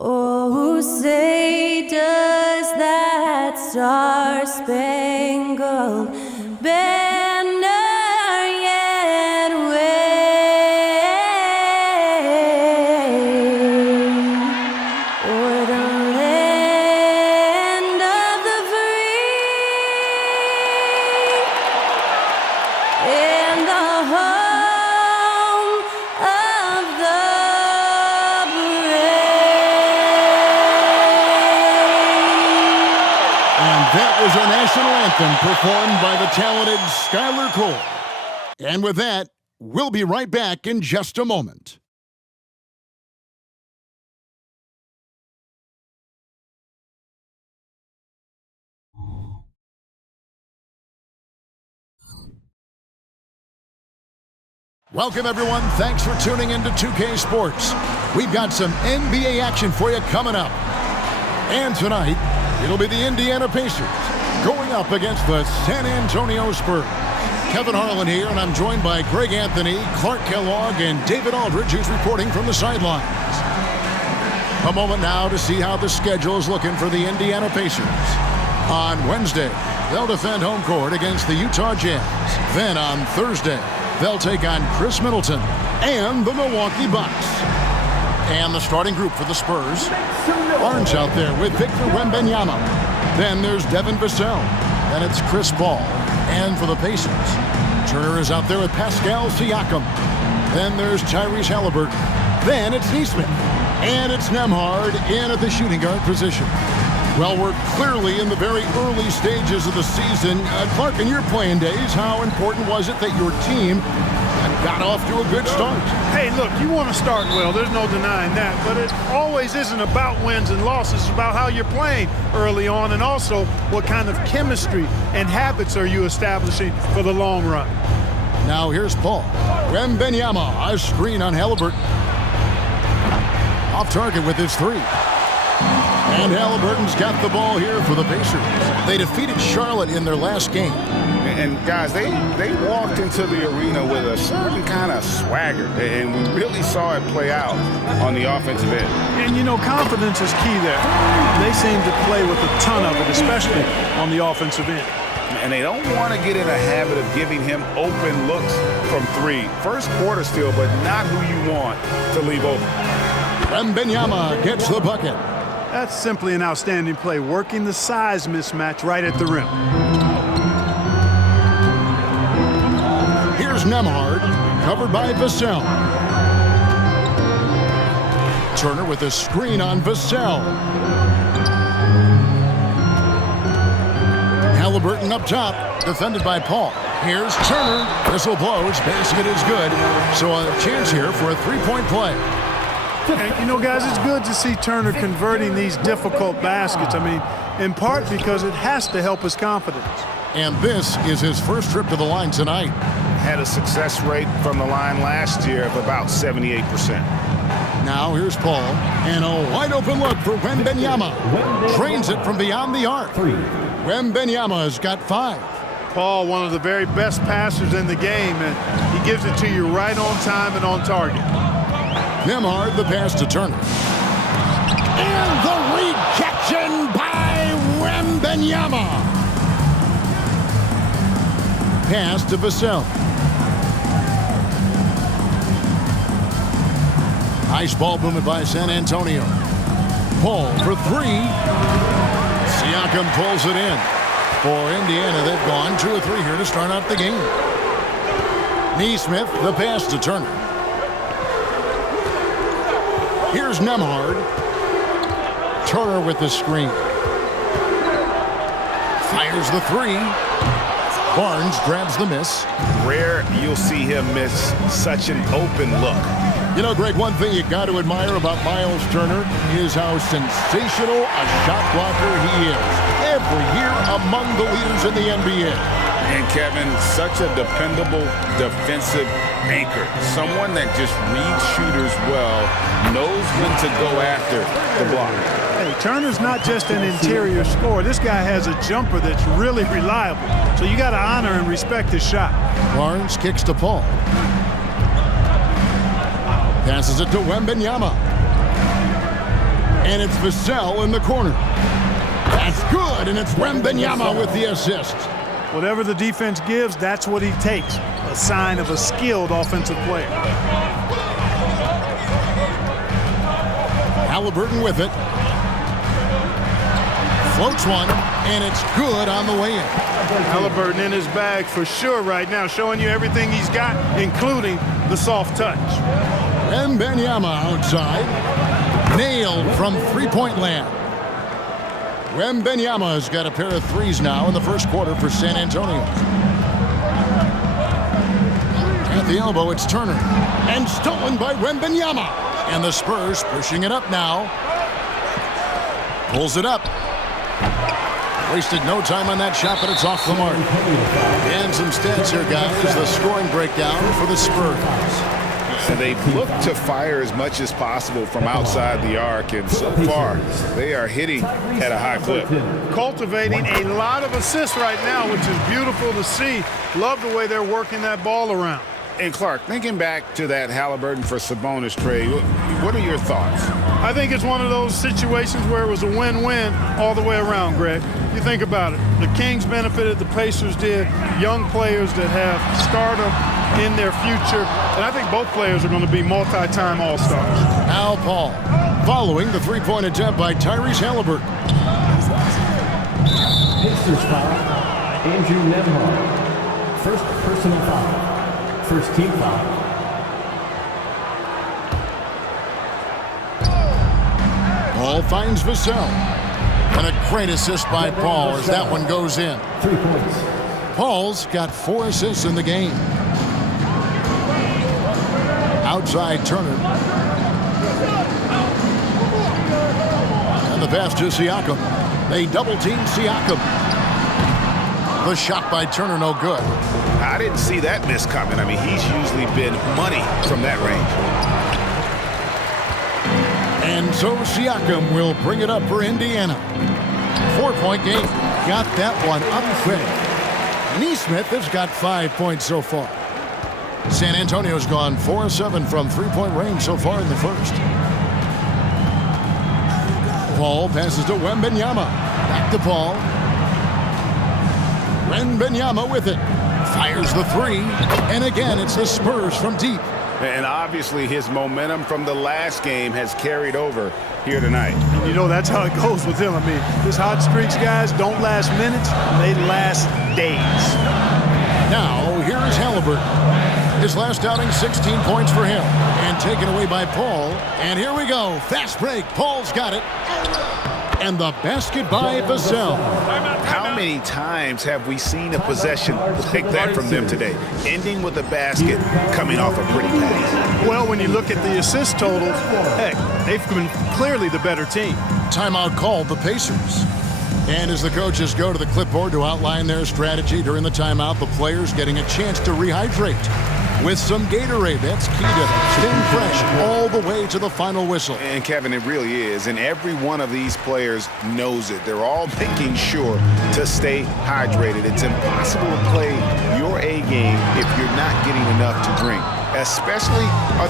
Oh, say does that star-spangled banner yet wave o'er the land of the free and the home of the That was our national anthem performed by the talented Skylar Cole. And with that, we'll be right back in just a moment. Welcome, everyone. Thanks for tuning into 2K Sports. We've got some NBA action for you coming up. And tonight, it'll be the Indiana Pacers going up against the San Antonio Spurs. Kevin Harlan here, and I'm joined by Greg Anthony, Clark Kellogg, and David Aldridge, who's reporting from the sidelines. A moment now to see how the schedule is looking for the Indiana Pacers. On Wednesday, they'll defend home court against the Utah Jazz. Then on Thursday, they'll take on Chris Middleton and the Milwaukee Bucks. And the starting group for the Spurs, Barnes out there with Victor Wembanyama. Then there's Devin Vassell. Then it's Chris Paul. And for the Pacers, Turner is out there with Pascal Siakam. Then there's Tyrese Halliburton. Then it's Neesmith. And it's Nembhard in at the shooting guard position. Well, we're clearly in the very early stages of the season. Clark, in your playing days, how important was it that your team got off to a good start? Hey, look, you want to start well. There's no denying that. But it always isn't about wins and losses. It's about how you're playing early on and also what kind of chemistry and habits are you establishing for the long run. Now here's Paul. Wembanyama, a screen on Halliburton. Off target with his three. And Halliburton's got the ball here for the Pacers. They defeated Charlotte in their last game. And guys, they walked into the arena with a certain kind of swagger, and we really saw it play out on the offensive end. And, you know, confidence is key there. They seem to play with a ton of it, especially on the offensive end. And they don't want to get in a habit of giving him open looks from three. First quarter still, but not who you want to leave open. Wembanyama gets the bucket. That's simply an outstanding play, working the size mismatch right at the rim. Here's Nembhard, covered by Vassell. Turner with a screen on Vassell. Halliburton up top, defended by Paul. Here's Turner. Whistle blows. Basket is good. So a chance here for a three-point play. And, you know, guys, it's good to see Turner converting these difficult baskets. I mean, in part because it has to help his confidence. And this is his first trip to the line tonight. Had a success rate from the line last year of about 78%. Now here's Paul. And a wide-open look for Wembanyama. Drains it from beyond the arc. Wembanyama's got 5. Paul, one of the very best passers in the game, and he gives it to you right on time and on target. Nembhard, the pass to Turner. And the rejection by Wembanyama. Pass to Vassell. Nice ball movement by San Antonio. Paul for 3. Siakam pulls it in. For Indiana, they've gone 2 or 3 here to start out the game. Neesmith, the pass to Turner. Here's Nembhard. Turner with the screen. Fires the 3. Barnes grabs the miss. Rare you'll see him miss such an open look. You know, Greg, one thing you got to admire about Miles Turner is how sensational a shot blocker he is. Every year among the leaders in the NBA. And Kevin, such a dependable defensive anchor. Someone that just reads shooters well, knows when to go after the block. Hey, Turner's not just an interior scorer. This guy has a jumper that's really reliable. So you got to honor and respect his shot. Barnes kicks to Paul. Passes it to Wembanyama. And it's Vassell in the corner. That's good, and it's Wembanyama with the assist. Whatever the defense gives, that's what he takes. A sign of a skilled offensive player. Halliburton with it. Floats one, and it's good on the way in. Halliburton in his bag for sure right now, showing you everything he's got, including the soft touch. Wembanyama outside. Nailed from three-point land. Wembanyama has got a pair of threes now in the first quarter for San Antonio. At the elbow, it's Turner. And stolen by Wembanyama. And the Spurs pushing it up now. Pulls it up. Wasted no time on that shot, but it's off the mark. And some stats here, guys. The scoring breakdown for the Spurs. And they've looked to fire as much as possible from outside the arc, and so far they are hitting at a high clip. Cultivating a lot of assists right now, which is beautiful to see. Love the way they're working that ball around. And Clark, thinking back to that Halliburton for Sabonis trade, what are your thoughts? I think it's one of those situations where it was a win-win all the way around, Greg. You think about it. The Kings benefited, the Pacers did. Young players that have stardom in their future. And I think both players are going to be multi-time All-Stars. Al Paul following the three-point attempt by Tyrese Halliburton. Pacers foul, Andrew Nembhard. First personal foul. First team foul. Paul finds Vassell. And a great assist by Paul as that one goes in. 3 points. Paul's got 4 assists in the game. Outside Turner. And the pass to Siakam. They double-team Siakam. The shot by Turner, no good. I didn't see that miss coming. I mean, he's usually been money from that range. And so Siakam will bring it up for Indiana. 4-point game. Got that one up quick. Nesmith has got 5 points so far. San Antonio's gone 4-7 from three-point range so far in the first. Paul passes to Wembanyama. Back to Paul. Wembanyama with it. Fires the three. And again, it's the Spurs from deep. And obviously his momentum from the last game has carried over here tonight. You know, that's how it goes with him. I mean, his hot streaks, guys, don't last minutes. They last days. Now, here's Halliburton. His last outing, 16 points for him. And taken away by Paul. And here we go. Fast break. Paul's got it. And the basket by Vassell. How many times have we seen a possession like that from them today? Ending with a basket, coming off a pretty pass. Well, when you look at the assist totals, heck, they've been clearly the better team. Timeout called the Pacers. And as the coaches go to the clipboard to outline their strategy during the timeout, the players getting a chance to rehydrate with some Gatorade. That's key to staying fresh all the way to the final whistle. And Kevin, it really is. And every one of these players knows it. They're all making sure to stay hydrated. It's impossible to play your A game if you're not getting enough to drink, especially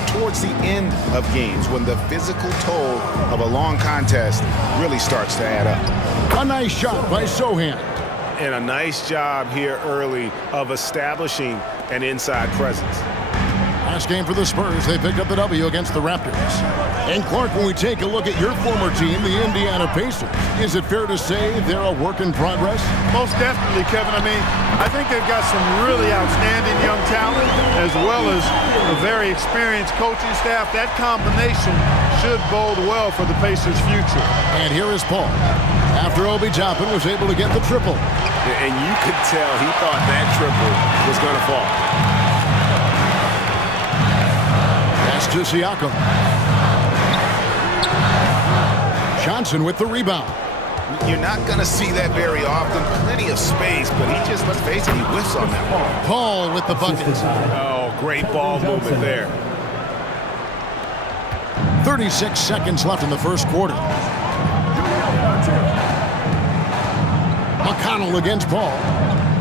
towards the end of games when the physical toll of a long contest really starts to add up. A nice shot by Sohan. And a nice job here early of establishing an inside presence. Last game for the Spurs, they picked up the W against the Raptors. And Clark, when we take a look at your former team, the Indiana Pacers, is it fair to say they're a work in progress? Most definitely, Kevin. I mean, I think they've got some really outstanding young talent as well as a very experienced coaching staff. That combination should bode well for the Pacers' future. And here is Paul. After Obi Toppin was able to get the triple. And you could tell he thought that triple was going to fall. Pass to Siakam. Johnson with the rebound. You're not going to see that very often. Plenty of space, but he just, let's face it, he whiffs on that one. Paul with the bucket. Oh, great ball movement there. 36 seconds left in the first quarter. McConnell against Paul.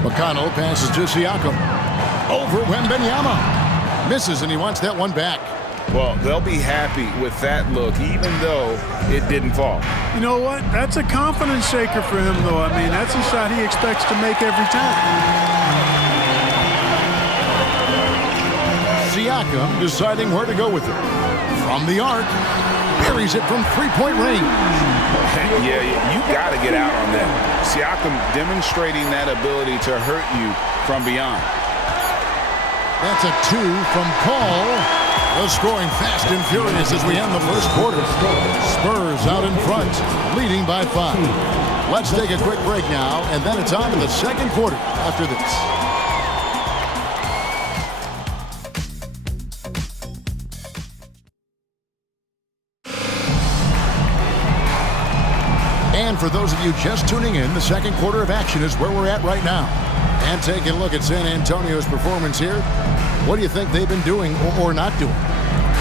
McConnell passes to Siakam. Over Wembanyama. Misses, and he wants that one back. Well, they'll be happy with that look, even though it didn't fall. You know what? That's a confidence shaker for him, though. I mean, that's a shot he expects to make every time. Siakam deciding where to go with it. From the arc, buries it from three-point range. Yeah, you got to get out on that. Siakam demonstrating that ability to hurt you from beyond. That's a 2 from Paul. The scoring fast and furious as we end the first quarter. Spurs out in front, leading by 5. Let's take a quick break now, and then it's on to the second quarter after this. And for those of you just tuning in, the second quarter of action is where we're at right now. And taking a look at San Antonio's performance here, what do you think they've been doing or not doing?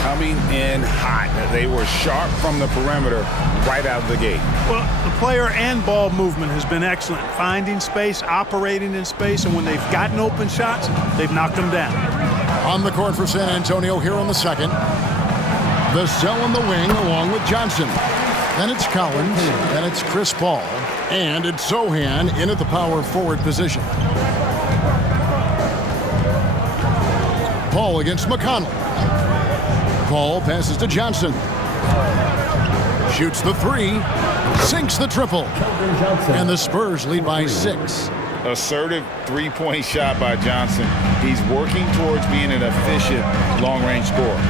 Coming in hot. They were sharp from the perimeter right out of the gate. Well, the player and ball movement has been excellent. Finding space, operating in space, and when they've gotten open shots, they've knocked them down. On the court for San Antonio here on the second. The cell in the wing along with Johnson. Then it's Collins, then it's Chris Paul, and it's Sohan in at the power forward position. Paul against McConnell. Paul passes to Johnson. Shoots the 3, sinks the triple, and the Spurs lead by 6. Assertive three-point shot by Johnson. He's working towards being an efficient long-range scorer.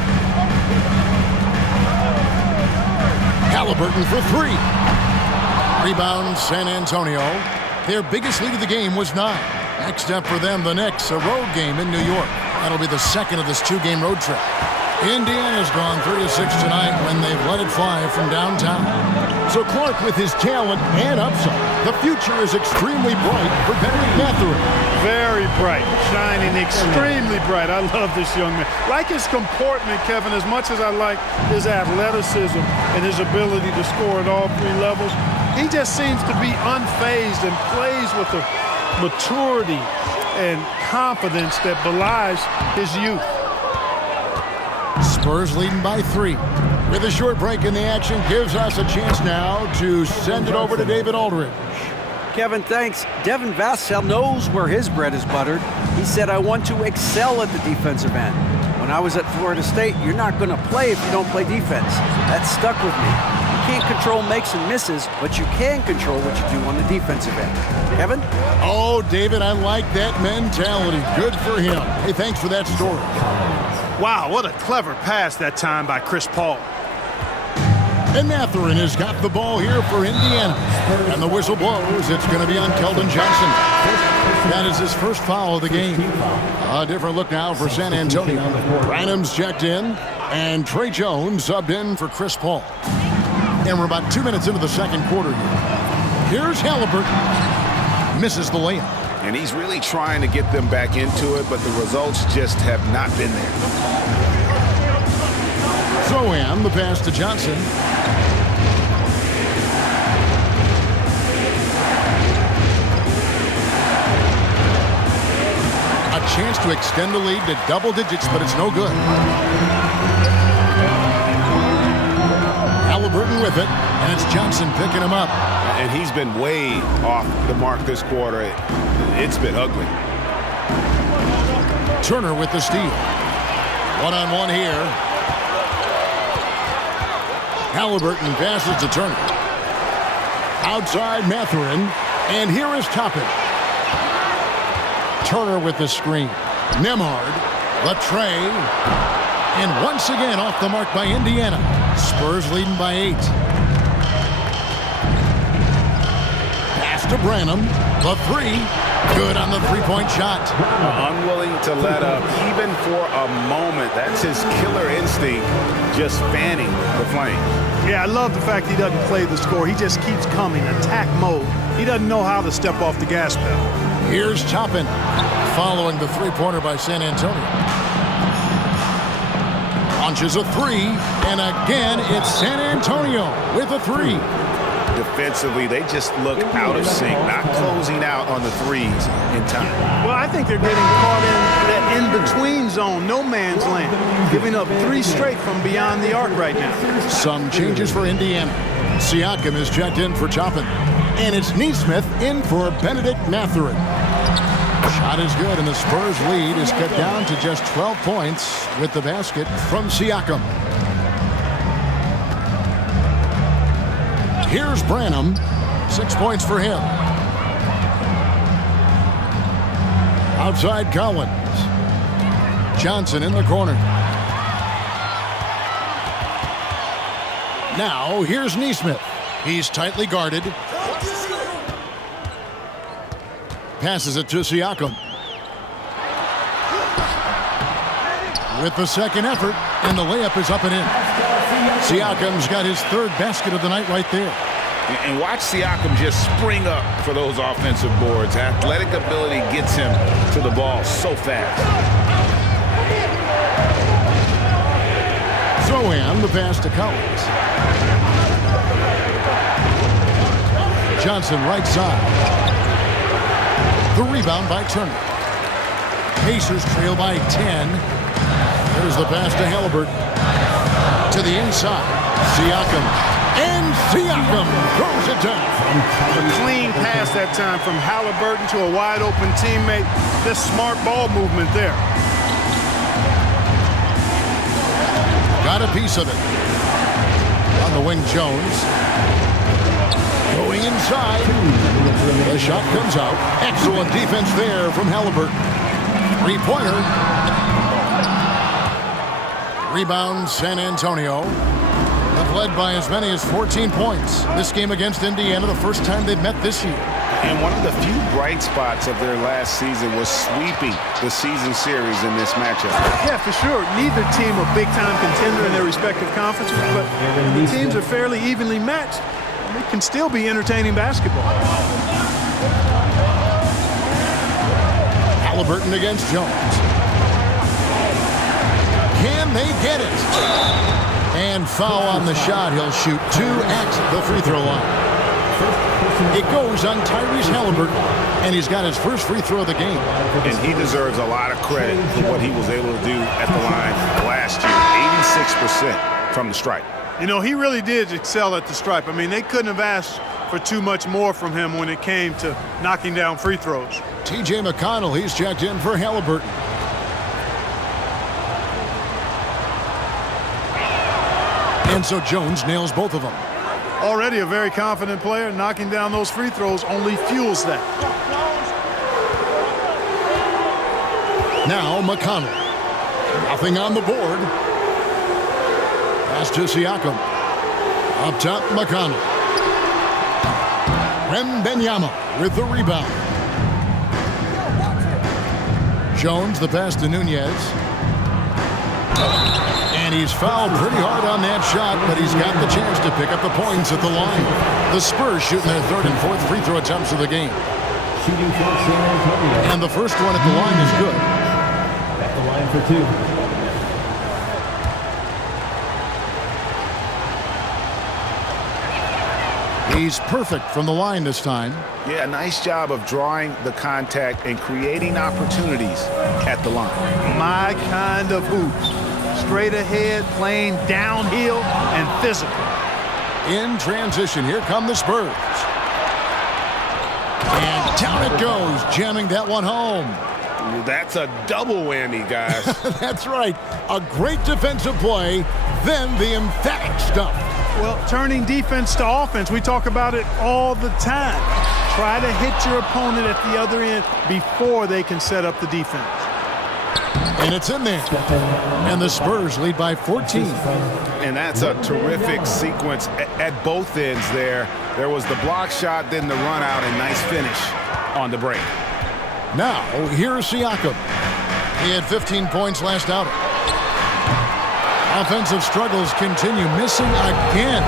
Halliburton for 3. Rebound San Antonio. Their biggest lead of the game was 9. Next up for them, the Knicks, a road game in New York. That'll be the second of this 2-game road trip. Indiana's gone 3-6 tonight when they've let it fly from downtown. So Clark, with his talent and upside, the future is extremely bright for Bennedict Mathurin. Very bright, shining extremely bright. I love this young man. Like his comportment, Kevin, as much as I like his athleticism and his ability to score at all 3 levels, he just seems to be unfazed and plays with a maturity and confidence that belies his youth. Spurs leading by 3. With a short break in the action, gives us a chance now to send it over to David Aldridge. Kevin, thanks. Devin Vassell knows where his bread is buttered. He said, I want to excel at the defensive end. When I was at Florida State, you're not going to play if you don't play defense. That stuck with me. You can't control makes and misses, but you can control what you do on the defensive end. Kevin? Oh, David, I like that mentality. Good for him. Hey, thanks for that story. Wow, what a clever pass that time by Chris Paul. And Mathurin has got the ball here for Indiana. And the whistle blows. It's going to be on Keldon Johnson. That is his first foul of the game. A different look now for San Antonio. Branham's checked in, and Trey Jones subbed in for Chris Paul. And we're about 2 minutes into the second quarter here. Here's Halliburton. Misses the layup. And he's really trying to get them back into it, but the results just have not been there. Sohan, the pass to Johnson. A chance to extend the lead to double digits, but it's no good. Halliburton with it, and it's Johnson picking him up. And he's been way off the mark this quarter. It's been ugly. Turner with the steal. One-on-one here. Halliburton passes to Turner. Outside Mathurin, and here is Toppin. Turner with the screen. Nembhard, Latrey, and once again off the mark by Indiana. Spurs leading by 8. Pass to Branham. The 3. Good on the three-point shot. Unwilling to let up, even for a moment. That's his killer instinct, just fanning the flame. Yeah, I love the fact he doesn't play the score. He just keeps coming, attack mode. He doesn't know how to step off the gas pedal. Here's Toppin following the three-pointer by San Antonio. Launches a 3, and again it's San Antonio with a 3. Defensively, they just look out of sync, not closing out on the threes in time. Well, I think they're getting caught in that in-between zone, no man's land, giving up 3 straight from beyond the arc right now. Some changes for Indiana. Siakam is checked in for Toppin. And it's Neesmith in for Benedict Mathurin. Shot is good, and the Spurs lead is cut down to just 12 points with the basket from Siakam. Here's Branham. 6 points for him. Outside Collins. Johnson in the corner. Now, here's Neesmith. He's tightly guarded. Passes it to Siakam. With the second effort, and the layup is up and in. Siakam's got his 3rd basket of the night right there. And watch Siakam just spring up for those offensive boards. Athletic ability gets him to the ball so fast. Zohan, the pass to Collins. Johnson right side. The rebound by Turner. Pacers trail by 10. There's the pass to Halliburton. To the inside. Siakam. And Siakam throws it down. A clean pass that time from Halliburton to a wide-open teammate. Just smart ball movement there. Got a piece of it. On the wing, Jones. Going inside. The shot comes out. Excellent defense there from Halliburton. 3-pointer. Rebound, San Antonio. Have led by as many as 14 points. This game against Indiana, the first time they've met this year. And one of the few bright spots of their last season was sweeping the season series in this matchup. Yeah, for sure. Neither team a big-time contender in their respective conferences, but the teams are fairly evenly matched. It can still be entertaining basketball. Halliburton against Jones. Can they get it? And foul on the shot. He'll shoot 2 at the free throw line. It goes on Tyrese Halliburton, and he's got his first free throw of the game. And he deserves a lot of credit for what he was able to do at the line last year. 86% from the stripe. You know, he really did excel at the stripe. I mean, they couldn't have asked for too much more from him when it came to knocking down free throws. T.J. McConnell, he's checked in for Halliburton. And so Jones nails both of them. Already a very confident player. Knocking down those free throws only fuels that. Now McConnell. Nothing on the board. Pass to Siakam. Up top, McConnell. Wembanyama with the rebound. Jones, the pass to Nunez. And he's fouled pretty hard on that shot, but he's got the chance to pick up the points at the line. The Spurs shooting their 3rd and 4th free throw attempts of the game. Shooting for San Antonio. And the first one at the line is good. At the line for 2. He's perfect from the line this time. Yeah, nice job of drawing the contact and creating opportunities at the line. My kind of hoops. Straight ahead, playing downhill and physical. In transition, here come the Spurs. And down it goes, jamming that one home. That's a double whammy, guys. That's right. A great defensive play, then the emphatic stuff. Well, turning defense to offense, we talk about it all the time. Try to hit your opponent at the other end before they can set up the defense. And it's in there. And the Spurs lead by 14. And that's a terrific sequence at both ends there. There was the block shot, then the run out, and nice finish on the break. Now, here's Siakam. He had 15 points last outing. Offensive struggles continue, missing again.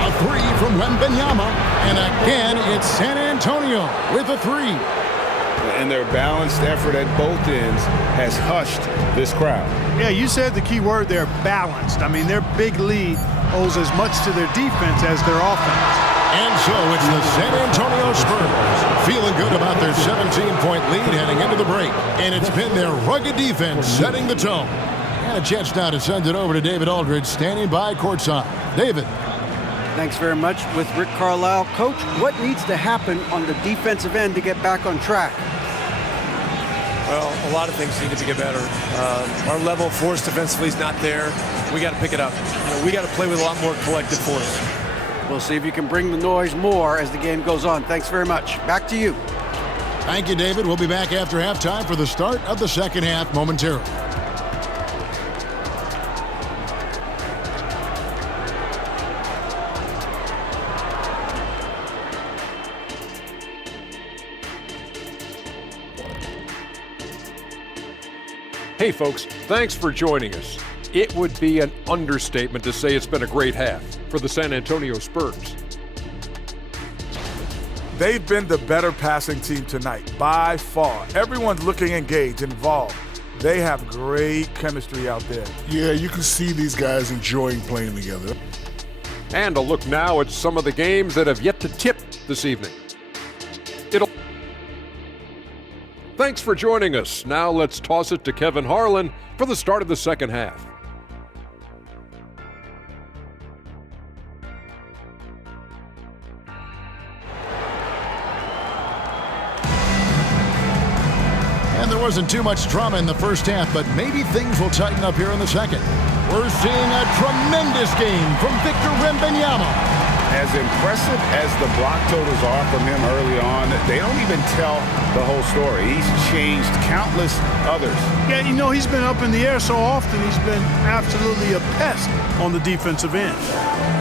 A 3 from Wembanyama, and again it's San Antonio with a 3. And their balanced effort at both ends has hushed this crowd. Yeah, you said the key word there, balanced. I mean, their big lead owes as much to their defense as their offense. And so it's the San Antonio Spurs feeling good about their 17-point lead heading into the break. And it's been their rugged defense setting the tone. And a chance now to send it over to David Aldridge standing by courtside. David. Thanks very much. With Rick Carlisle. Coach, what needs to happen on the defensive end to get back on track? Well, a lot of things need to get better. Our level of force defensively is not there. We got to pick it up. We got to play with a lot more collective force. We'll see if you can bring the noise more as the game goes on. Thanks very much. Back to you. Thank you, David. We'll be back after halftime for the start of the second half momentarily. Hey folks, thanks for joining us. It would be an understatement to say it's been a great half for the San Antonio Spurs. They've been the better passing team tonight, by far. Everyone's looking engaged, involved. They have great chemistry out there. Yeah, you can see these guys enjoying playing together. And a look now at some of the games that have yet to tip this evening. Thanks for joining us. Now let's toss it to Kevin Harlan for the start of the second half. And there wasn't too much drama in the first half, but maybe things will tighten up here in the second. We're seeing a tremendous game from Victor Wembanyama. As impressive as the block totals are from him early on, they don't even tell the whole story. He's changed countless others. Yeah, you know, he's been up in the air so often, he's been absolutely a pest on the defensive end.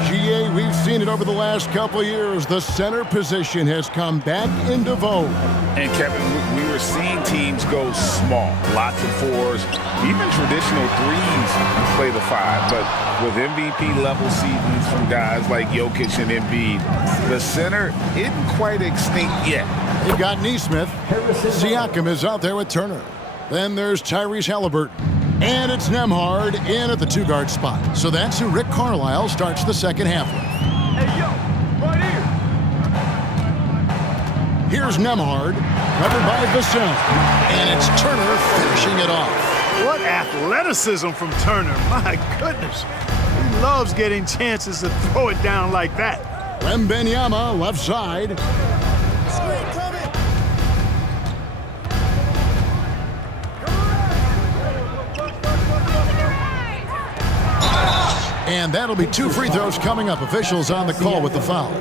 GA, we've seen it over the last couple of years. The center position has come back into vogue. And Kevin, we were seeing teams go small, lots of fours, even traditional threes play the five. But with MVP level seasons from guys like Jokic and Embiid, the center isn't quite extinct yet. They've got Nesmith. Siakam is out there with Turner. Then there's Tyrese Halliburton. And it's Nembhard in at the two-guard spot. So that's who Rick Carlisle starts the second half with. Hey, yo, right here. Here's Nembhard, covered by Vassell. And it's Turner finishing it off. What athleticism from Turner. My goodness. He loves getting chances to throw it down like that. Wembanyama, left side. And that'll be two free throws coming up. Officials on the call with the foul.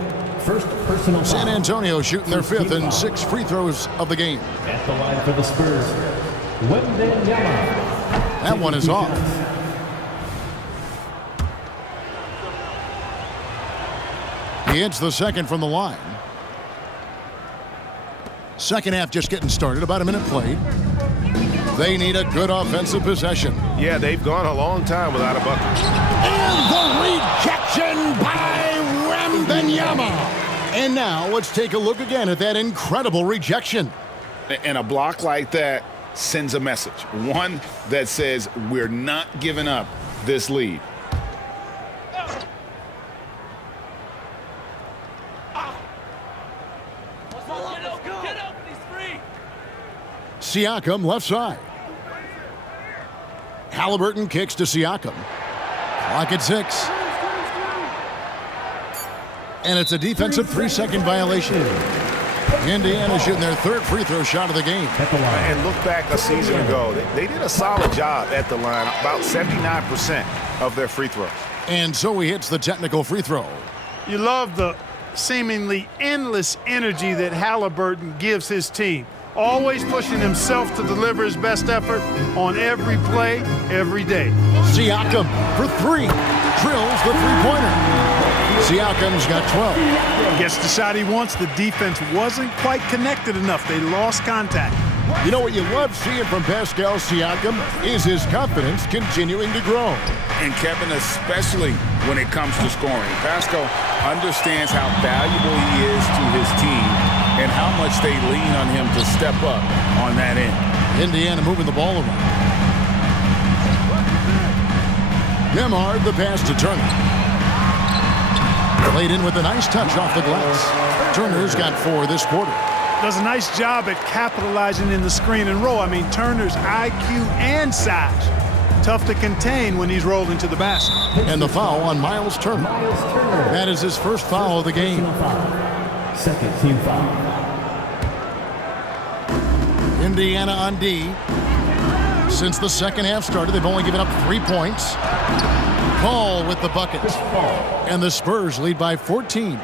First personal San foul. Antonio shooting their fifth and 6 free throws of the game. At the line for the Spurs, Wembanyama. That one is off. He hits the second from the line. Second half just getting started, about a minute played. They need a good offensive possession. Yeah, they've gone a long time without a bucket. And the rejection by Wembanyama. And now let's take a look again at that incredible rejection. And a block like that sends a message. One that says we're not giving up this lead. Siakam left side. Halliburton kicks to Siakam. Clock at 6. And it's a defensive 3-second violation. Indiana shooting their third free throw shot of the game. And look back a season ago. They did a solid job at the line, about 79% of their free throws. And so he hits the technical free throw. You love the seemingly endless energy that Halliburton gives his team. Always pushing himself to deliver his best effort on every play, every day. Siakam for 3. Drills the three-pointer. Siakam's got 12. Gets the shot he wants. The defense wasn't quite connected enough. They lost contact. You know what you love seeing from Pascal Siakam is his confidence continuing to grow. And Kevin, especially when it comes to scoring. Pascal understands how valuable he is to his team and how much they lean on him to step up on that end. Indiana moving the ball around. Nembhard the pass to Turner. Played in with a nice touch off the glass. Turner's got 4 this quarter. Does a nice job at capitalizing in the screen and roll. I mean, Turner's IQ and size. Tough to contain when he's rolled into the basket. And the foul on Miles Turner. That is his first foul of the game. Second team foul. Indiana on D. Since the second half started, they've only given up 3 points. Paul with the bucket. And the Spurs lead by 14.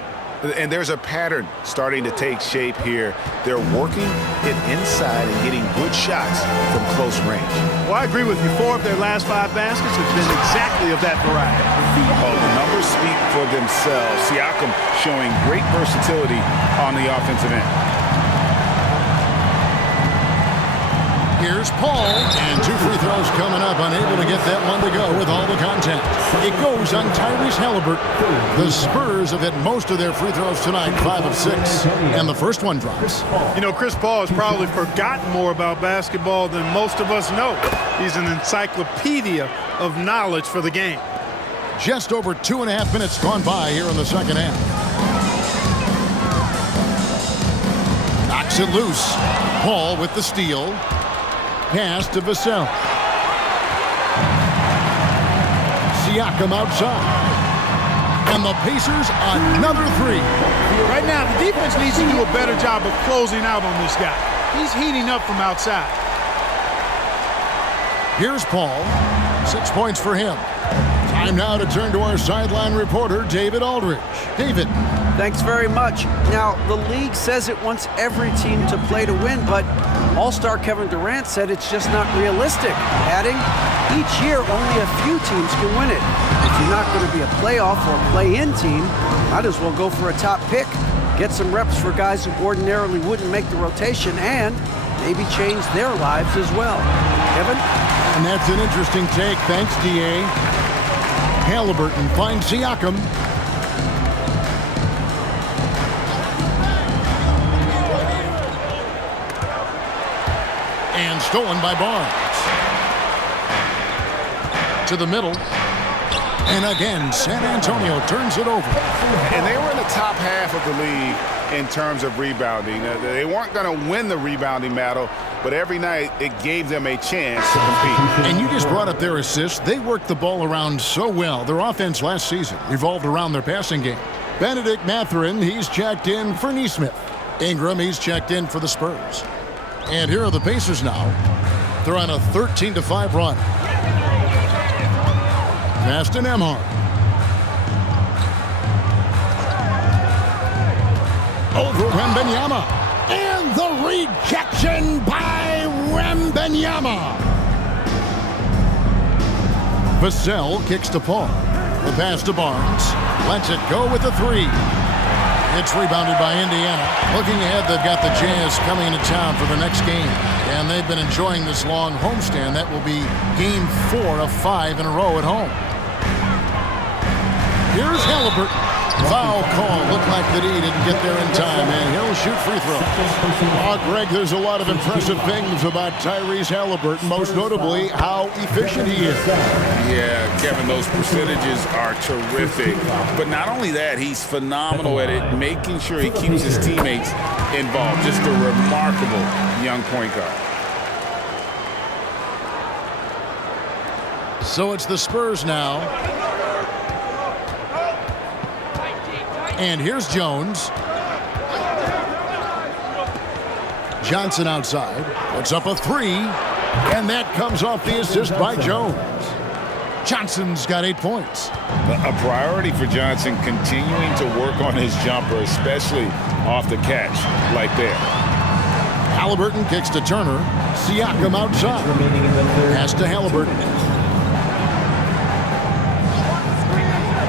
And there's a pattern starting to take shape here. They're working it inside and getting good shots from close range. Well, I agree with you. 4 of their last 5 baskets have been exactly of that variety. Oh, the numbers speak for themselves. Siakam showing great versatility on the offensive end. Here's Paul, and 2 free throws coming up, unable to get that one to go with all the contact. It goes on Tyrese Halliburton. The Spurs have hit most of their free throws tonight, 5 of 6, and the first one drops. You know, Chris Paul has probably forgotten more about basketball than most of us know. He's an encyclopedia of knowledge for the game. Just over 2.5 minutes gone by here in the second half. Knocks it loose. Paul with the steal. Pass to Vassell. Siakam outside. And the Pacers another 3. Right now, the defense needs to do a better job of closing out on this guy. He's heating up from outside. Here's Paul. 6 points for him. Time now to turn to our sideline reporter, David Aldridge. David. Thanks very much. Now, the league says it wants every team to play to win, but All-Star Kevin Durant said it's just not realistic, adding, each year only a few teams can win it. If you're not going to be a playoff or play-in team, might as well go for a top pick, get some reps for guys who ordinarily wouldn't make the rotation, and maybe change their lives as well. Kevin? And that's an interesting take. Thanks, D.A. Halliburton finds Siakam. And stolen by Barnes. To the middle. And again, San Antonio turns it over. And they were in the top half of the league in terms of rebounding. They weren't going to win the rebounding battle, but every night it gave them a chance to compete. And you just brought up their assists. They worked the ball around so well. Their offense last season revolved around their passing game. Benedict Mathurin, he's checked in for Nesmith. Ingram, he's checked in for the Spurs. And here are the Pacers now. They're on a 13-5 run. Pass to Nembhard. Over Wembanyama. And the rejection by Wembanyama. Vassell kicks to Paul. The pass to Barnes. Lets it go with the 3. It's rebounded by Indiana. Looking ahead, they've got the Jazz coming into town for the next game. And they've been enjoying this long homestand. That will be game 4 of 5 in a row at home. Here's Halliburton. Foul call. Looked like that he didn't get there in time, and he'll shoot free throws. Oh, Greg, there's a lot of impressive things about Tyrese Halliburton, most notably how efficient he is. Yeah, Kevin, those percentages are terrific. But not only that, he's phenomenal at it, making sure he keeps his teammates involved. Just a remarkable young point guard. So it's the Spurs now. And here's Jones. Johnson outside. Puts up a 3. And that comes off the assist by Jones. Johnson's got 8 points. A priority for Johnson, continuing to work on his jumper, especially off the catch like that. Halliburton kicks to Turner. Siakam outside. Pass to Halliburton.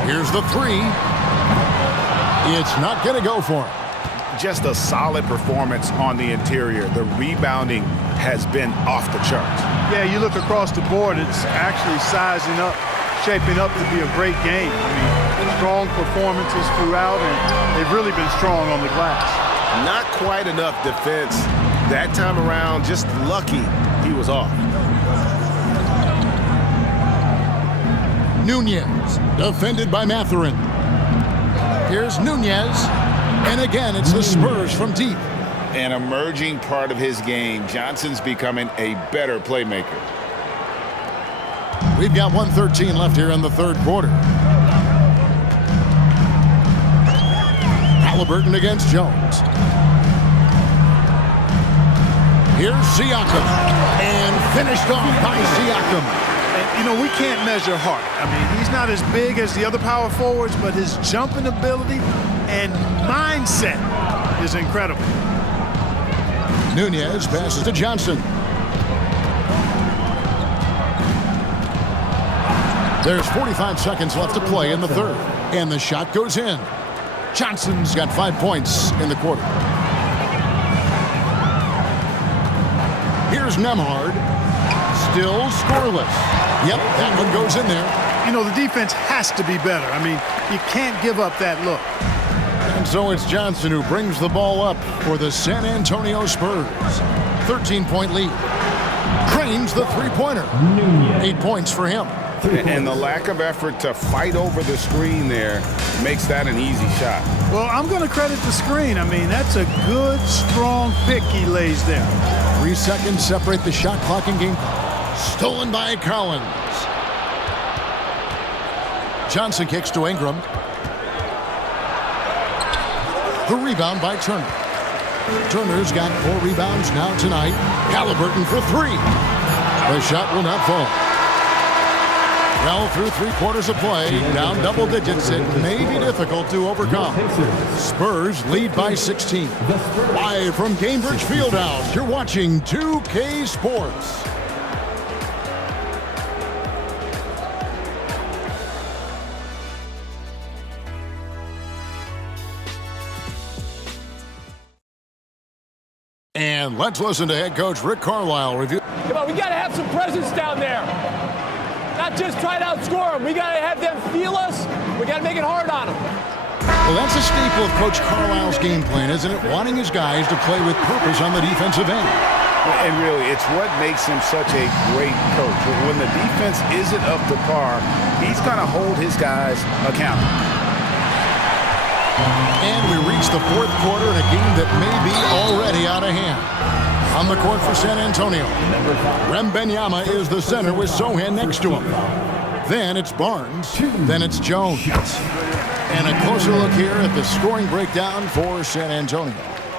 Here's the 3. It's not going to go for him. Just a solid performance on the interior. The rebounding has been off the charts. Yeah, you look across the board, it's actually sizing up, shaping up to be a great game. I mean, strong performances throughout, and they've really been strong on the glass. Not quite enough defense that time around. Just lucky he was off. Nunez, defended by Mathurin. Here's Nunez. And again, it's the Spurs from deep. An emerging part of his game. Johnson's becoming a better playmaker. We've got 1:13 left here in the third quarter. Halliburton against Jones. Here's Siakam. And finished off by Siakam. And, you know, we can't measure heart. I mean, he's not as big as the other power forwards, but his jumping ability and mindset is incredible. Nunez passes to Johnson. There's 45 seconds left to play in the third. And the shot goes in. Johnson's got 5 points in the quarter. Here's Nembhard. Still scoreless. Yep, that one goes in there. You know, the defense has to be better. I mean, you can't give up that look. And so it's Johnson who brings the ball up for the San Antonio Spurs. 13-point lead. Cranes the three-pointer. 8 points for him. And the lack of effort to fight over the screen there makes that an easy shot. Well, I'm going to credit the screen. I mean, that's a good, strong pick he lays there. 3 seconds separate the shot clock and game clock. Stolen by Collins. Johnson kicks to Ingram. The rebound by Turner. Turner's got 4 rebounds now tonight. Halliburton for 3. The shot will not fall. Well, through 3 quarters of play, down double digits, it may be difficult to overcome. Spurs lead by 16. Live from Cambridge Fieldhouse, you're watching 2K Sports. And let's listen to head coach Rick Carlisle review. Come on, we got to have some presence down there. Not just try to outscore them. We got to have them feel us. We got to make it hard on them. Well, that's a staple of Coach Carlisle's game plan, isn't it? Wanting his guys to play with purpose on the defensive end. And really, it's what makes him such a great coach. When the defense isn't up to par, he's going to hold his guys accountable. And we reach the fourth quarter in a game that may be already out of hand. On the court for San Antonio, Wembanyama is the center with Sohan next to him. Then it's Barnes. Then it's Jones. And a closer look here at the scoring breakdown for San Antonio.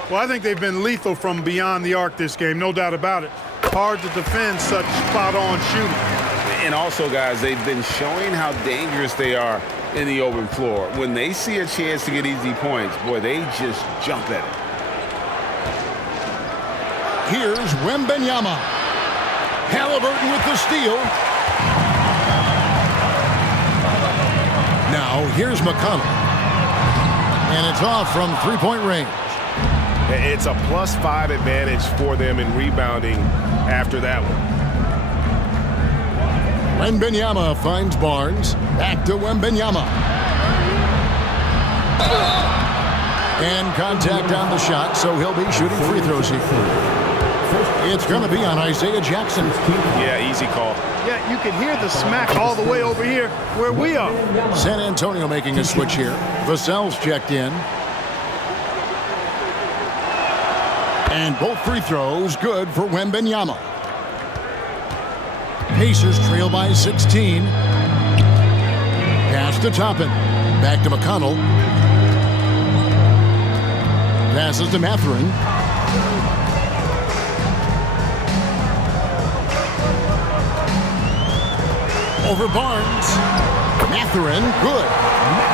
Well, I think they've been lethal from beyond the arc this game, no doubt about it. Hard to defend such spot-on shooting. And also, guys, they've been showing how dangerous they are in the open floor. When they see a chance to get easy points, boy, they just jump at it. Here's Wembanyama. Halliburton with the steal. Now, here's McConnell. And it's off from three-point range. It's a +5 advantage for them in rebounding after that one. Wembanyama finds Barnes. Back to Wembanyama. And contact on the shot, so he'll be shooting free throws here. It's going to be on Isaiah Jackson. Yeah, easy call. Yeah, you can hear the smack all the way over here where we are. San Antonio making a switch here. Vassell's checked in. And both free throws good for Wembanyama. Pacers trail by 16. Pass to Toppin. Back to McConnell. Passes to Mathurin. Over Barnes. Mathurin, good.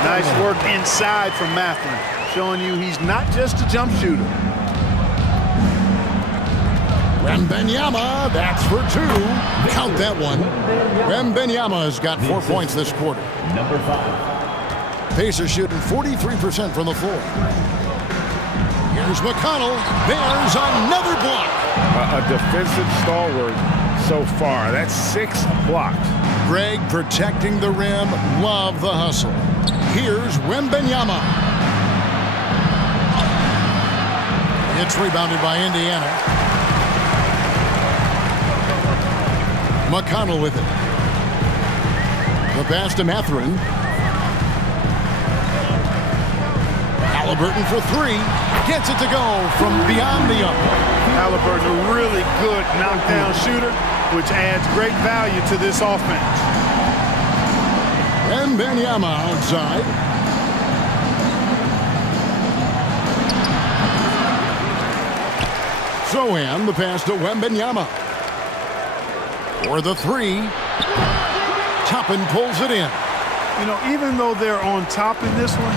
Nice work inside from Mathurin, showing you he's not just a jump shooter. Wembanyama, that's for 2. Count that one. Wembanyama has got 4 points this quarter. Number 5. Pacers shooting 43% from the floor. Here's McConnell. There's another block. A defensive stalwart so far. That's 6 blocks. Greg protecting the rim. Love the hustle. Here's Wembanyama. It's rebounded by Indiana. McConnell with it. The pass to Mathurin. Halliburton for three. Gets it to go from beyond the arc. Halliburton, a really good knockdown shooter, which adds great value to this offense. Wembanyama outside. Sohan, the pass to Wembanyama. For the three. Toppin pulls it in. You know, even though they're on top in this one,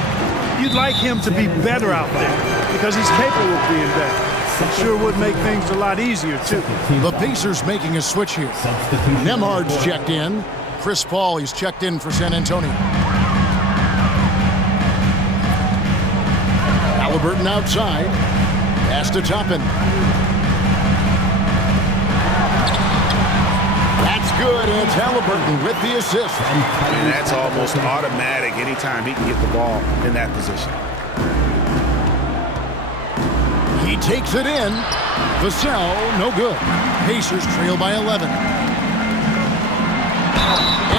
you'd like him to be better out there because he's capable of being better. It sure would make things a lot easier, too. The Pacers making a switch here. Nembhard's checked in. Chris Paul, he's checked in for San Antonio. Halliburton outside. Pass to Toppin. That's good. It's Halliburton with the assist. And that's almost automatic anytime he can get the ball in that position. He takes it in. Vassell, no good. Pacers trail by 11.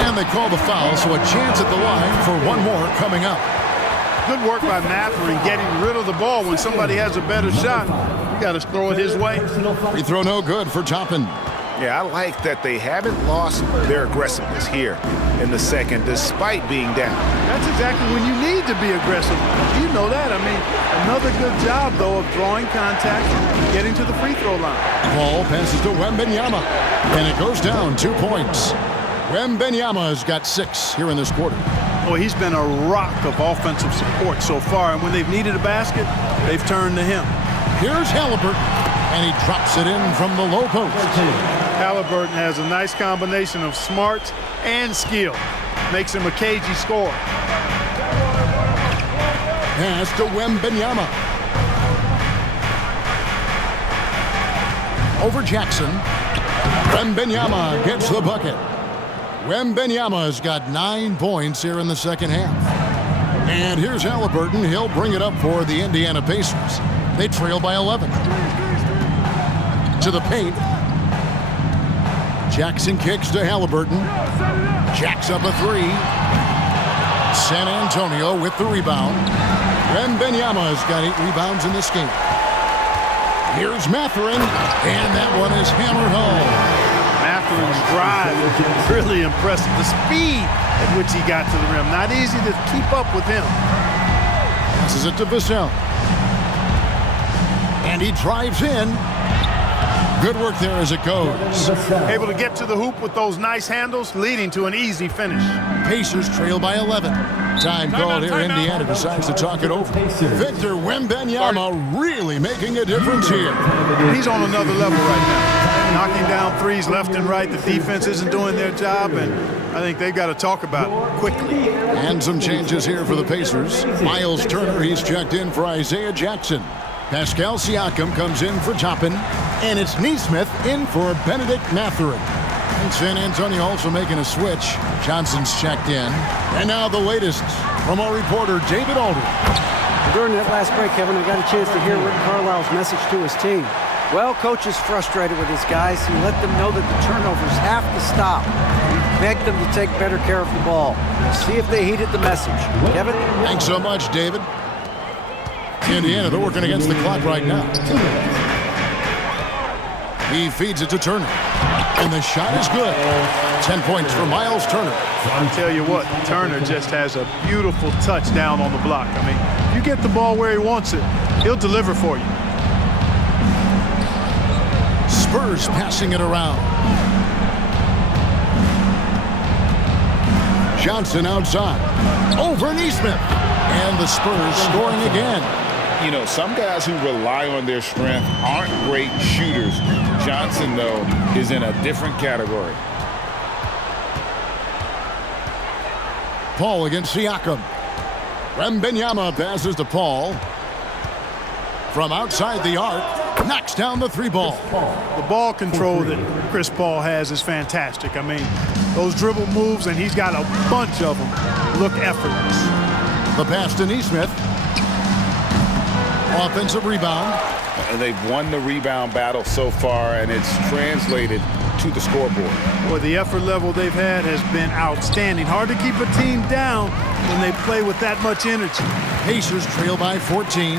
And they call the foul, so a chance at the line for one more coming up. Good work by Mathurin getting rid of the ball when somebody has a better shot. You got to throw it his way. Free throw no good for Toppin. Yeah, I like that they haven't lost their aggressiveness here in the second, despite being down. That's exactly when you need to be aggressive. You know that. I mean, another good job, though, of drawing contact and getting to the free throw line. Ball passes to Wembanyama, and it goes down 2 points. Wembanyama has got 6 here in this quarter. Well, he's been a rock of offensive support so far, and when they've needed a basket, they've turned to him. Here's Halliburton, and he drops it in from the low post. Halliburton has a nice combination of smarts and skill. Makes him a cagey scorer. Pass to Wembanyama. Over Jackson. Wembanyama gets the bucket. Wembanyama's got 9 points here in the second half. And here's Halliburton. He'll bring it up for the Indiana Pacers. They trail by 11. To the paint. Jackson kicks to Halliburton. Jacks up a three. San Antonio with the rebound. Wembanyama's got 8 rebounds in this game. Here's Mathurin, and that one is hammered home. Mathurin's drive is really impressive. The speed at which he got to the rim. Not easy to keep up with him. Passes it to Vassell. And he drives in. Good work there as it goes. Able to get to the hoop with those nice handles, leading to an easy finish. Pacers trail by 11. Time called here. Indiana decides to talk it over. Victor Wembanyama really making a difference here. He's on another level right now. Knocking down threes left and right. The defense isn't doing their job, and I think they've got to talk about it quickly. And some changes here for the Pacers. Miles Turner, he's checked in for Isaiah Jackson. Pascal Siakam comes in for Toppin, and it's Nesmith in for Benedict Mathurin. And San Antonio also making a switch. Johnson's checked in. And now the latest from our reporter, David Aldridge. During that last break, Kevin, I got a chance to hear Rick Carlisle's message to his team. Well, coach is frustrated with his guys. He let them know that the turnovers have to stop. He begged them to take better care of the ball. See if they heeded the message. Kevin? Thanks so much, David. Indiana, they're working against the clock right now. He feeds it to Turner. And the shot is good. 10 points for Miles Turner. I'll tell you what, Turner just has a beautiful touch down on the block. I mean, you get the ball where he wants it, he'll deliver for you. Spurs passing it around. Johnson outside. Over Nesmith. And the Spurs scoring again. You know, some guys who rely on their strength aren't great shooters. Johnson, though, is in a different category. Paul against Siakam. Wembanyama passes to Paul. From outside the arc, knocks down the 3-ball. The ball control that Chris Paul has is fantastic. I mean, those dribble moves, and he's got a bunch of them, look effortless. The pass to Nesmith. Offensive rebound. And they've won the rebound battle so far, and it's translated to the scoreboard. Well, the effort level they've had has been outstanding. Hard to keep a team down when they play with that much energy. Pacers trail by 14.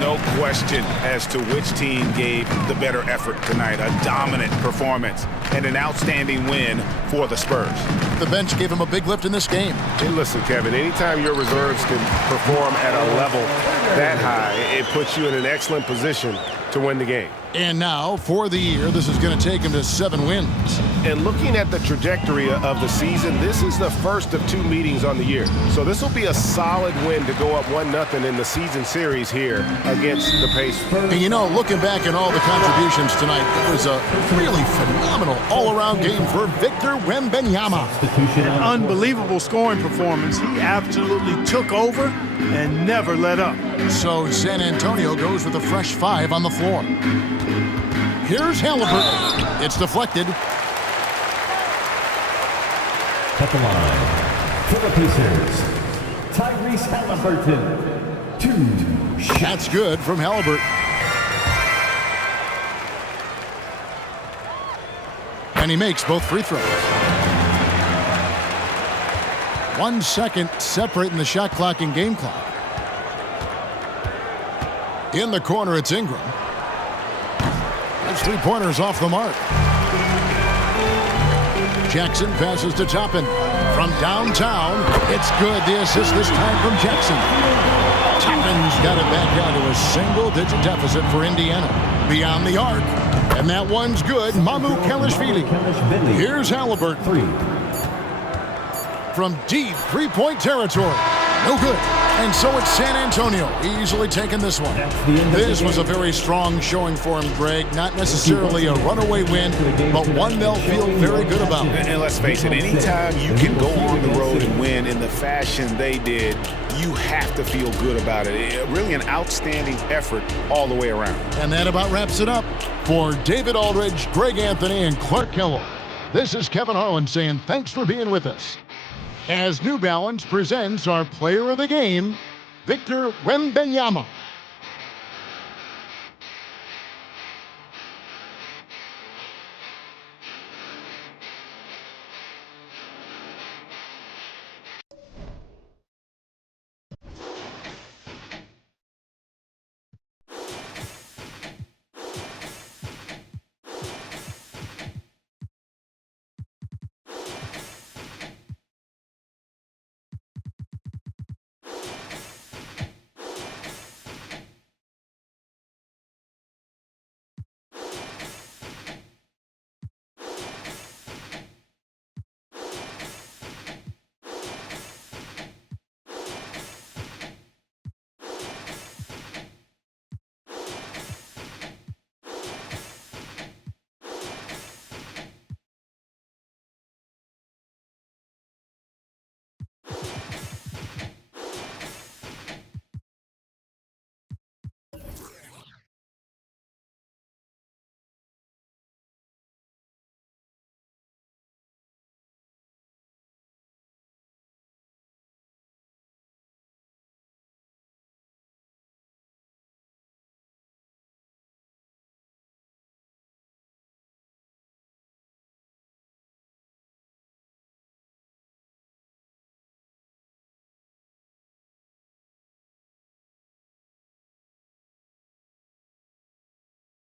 No question as to which team gave the better effort tonight. A dominant performance and an outstanding win for the Spurs. The bench gave him a big lift in this game. Hey, listen, Kevin, anytime your reserves can perform at a level that high, it puts you in an excellent position to win the game. And now, for the year, this is going to take him to 7 wins. And looking at the trajectory of the season, this is the first of 2 meetings on the year. So this will be a solid win to go up 1-0 in the season series here against the Pacers. And you know, looking back at all the contributions tonight, it was a really phenomenal all-around game for Victor Wembanyama. An unbelievable scoring performance. He absolutely took over and never let up. So San Antonio goes with a fresh 5 on the floor. Here's Halliburton. It's deflected. At the line, for the Pacers, Tyrese Halliburton. 2 shots. That's good from Halliburton. And he makes both free throws. 1 second separating the shot clock and game clock. In the corner, it's Ingram. Those 3-pointers off the mark. Jackson passes to Toppin. From downtown, it's good. The assist this time from Jackson. Toppin's got it back down to a single-digit deficit for Indiana. Beyond the arc. And that one's good. Mamu Kelishvili. Here's Halliburton. 3. From deep 3-point territory. No good. And so it's San Antonio easily taking this one. This was a very strong showing for him, Greg. Not necessarily a runaway win, but one they'll feel very good about. And let's face it, anytime you can go on the road and win in the fashion they did, you have to feel good about it. Really an outstanding effort all the way around. And that about wraps it up. For David Aldridge, Greg Anthony, and Clark Kellogg, this is Kevin Harlan saying thanks for being with us, as New Balance presents our player of the game, Victor Wembanyama.